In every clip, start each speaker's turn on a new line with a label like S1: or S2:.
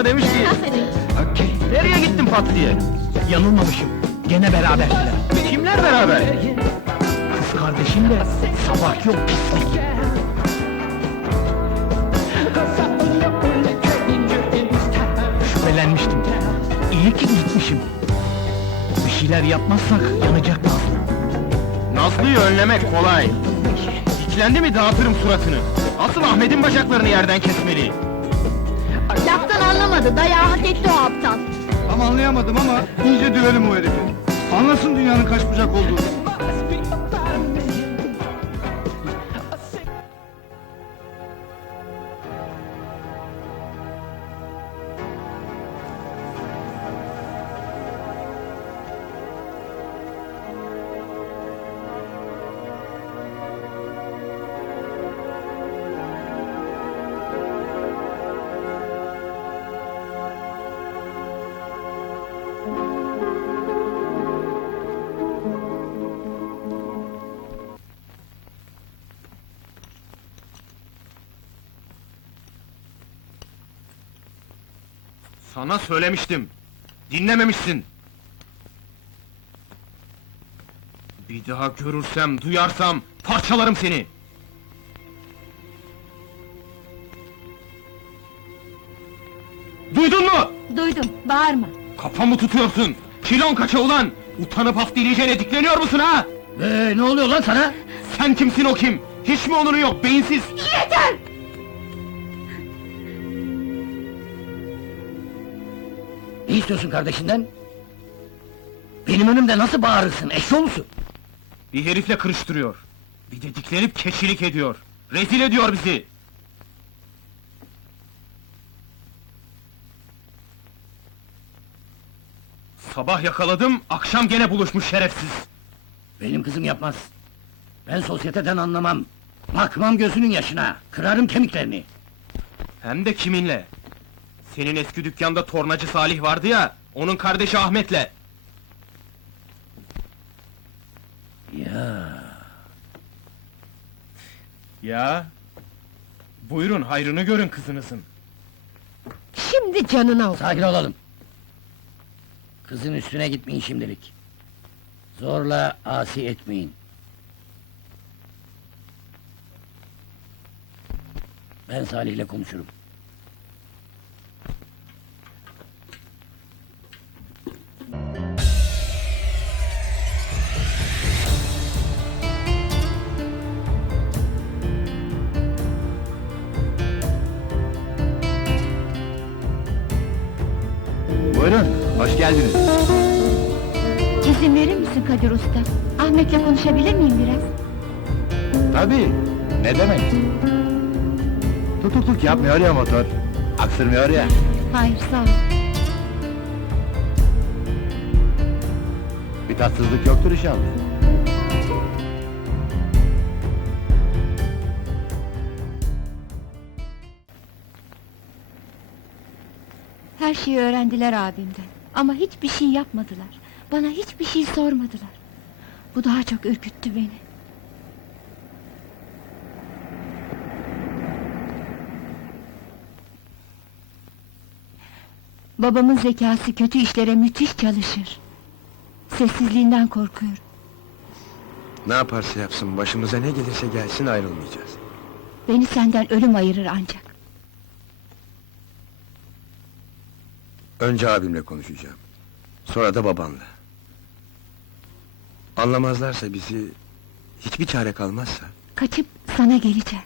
S1: bana demiş ki... Nereye gittin pat diye?
S2: Yanılmamışım. Gene beraberdiler.
S1: Kimler beraber?
S2: Kız kardeşimle sabah yok pislik. Şüphelenmiştim. İyi ki gitmişim. Bir şeyler yapmazsak yanacak Nazlı.
S1: Nazlı'yı önlemek kolay. Diklendi mi dağıtırım suratını. Asıl Ahmet'in bacaklarını yerden kesmeliyim.
S3: Laftan anlamadı, dayağı hak etti o aptal.
S4: Tam anlayamadım ama iyice dövelim o herifi. Anlasın dünyanın kaç bucak olduğunu.
S1: Sana söylemiştim. Dinlememişsin. Bir daha görürsem, duyarsam parçalarım seni. Duydun mu?
S3: Duydum, bağırma.
S1: Kafamı tutuyorsun. Kilon kaça ulan? Utanıp af dileyeceğine dikleniyor musun ha?
S2: Ne oluyor lan sana?
S1: Sen kimsin, o kim? Hiç mi onuru yok, beyinsiz?
S3: Yeter!
S2: Ne istiyorsun kardeşinden? Benim önümde nasıl bağırırsın, eşşoğlusu?
S1: Bir herifle kırıştırıyor. Bir de diklenip keçilik ediyor. Rezil ediyor bizi. Sabah yakaladım, akşam gene buluşmuş şerefsiz.
S2: Benim kızım yapmaz. Ben sosyeteden anlamam. Bakmam gözünün yaşına, kırarım kemiklerini.
S1: Hem de kiminle? Senin eski dükkanda tornacı Salih vardı ya, onun kardeşi Ahmet'le.
S2: Ya,
S1: Ya? Buyurun, hayrını görün kızınızın.
S3: Şimdi canına al.
S2: sakin olalım. Kızın üstüne gitmeyin şimdilik. Zorla asi etmeyin. Ben Salih'le konuşurum.
S4: Buyurun, hoş geldiniz.
S3: İzin verir misin Kadir Usta? Ahmet'le konuşabilir miyim biraz?
S4: Tabii, ne demek? Tutukluk yapmıyor ya motor, aksırmıyor ya.
S3: Hayır, sağ ol.
S4: Bir tatsızlık yoktur inşallah.
S3: Her şeyi öğrendiler abimden. Ama hiçbir şey yapmadılar. Bana hiçbir şey sormadılar. Bu daha çok ürküttü beni. Babamın zekası kötü işlere müthiş çalışır. Sessizliğinden korkuyorum.
S5: Ne yaparsa yapsın, başımıza ne gelirse gelsin ayrılmayacağız.
S3: Beni senden ölüm ayırır ancak.
S5: Önce abimle konuşacağım. Sonra da babanla. Anlamazlarsa bizi, hiçbir çare kalmazsa...
S3: Kaçıp sana geleceğim.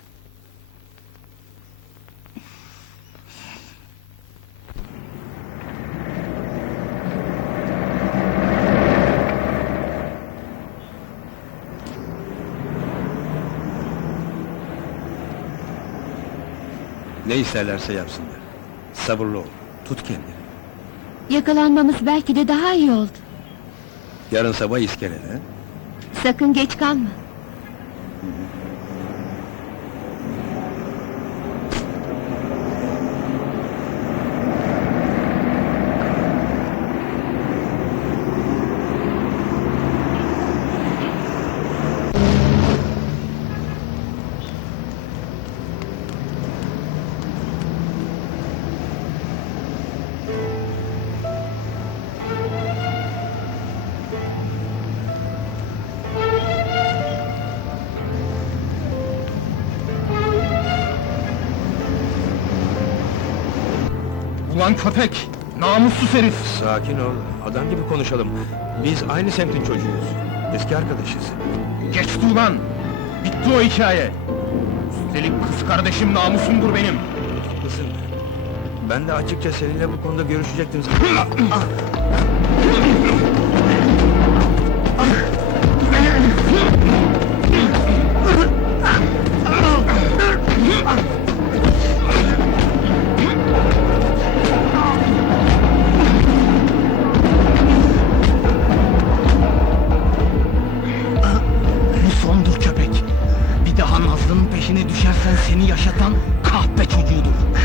S5: Ne isterlerse yapsınlar. Sabırlı ol, tut kendini.
S3: Yakalanmamız belki de daha iyi oldu.
S5: Yarın sabah iskelede.
S3: Sakın geç kalma.
S1: Ulan köpek! Namussuz herif!
S5: Sakin ol, adam gibi konuşalım. Biz aynı semtin çocuğuyuz. Eski arkadaşız.
S1: Geçti ulan! Bitti o hikaye! Üstelik kız kardeşim namusumdur benim!
S5: Haklısın. Ben de açıkça seninle bu konuda görüşecektim.
S2: Bu sondur köpek. Bir daha Nazlı'nın peşine düşersen seni yaşatan kahpe çocuğudur.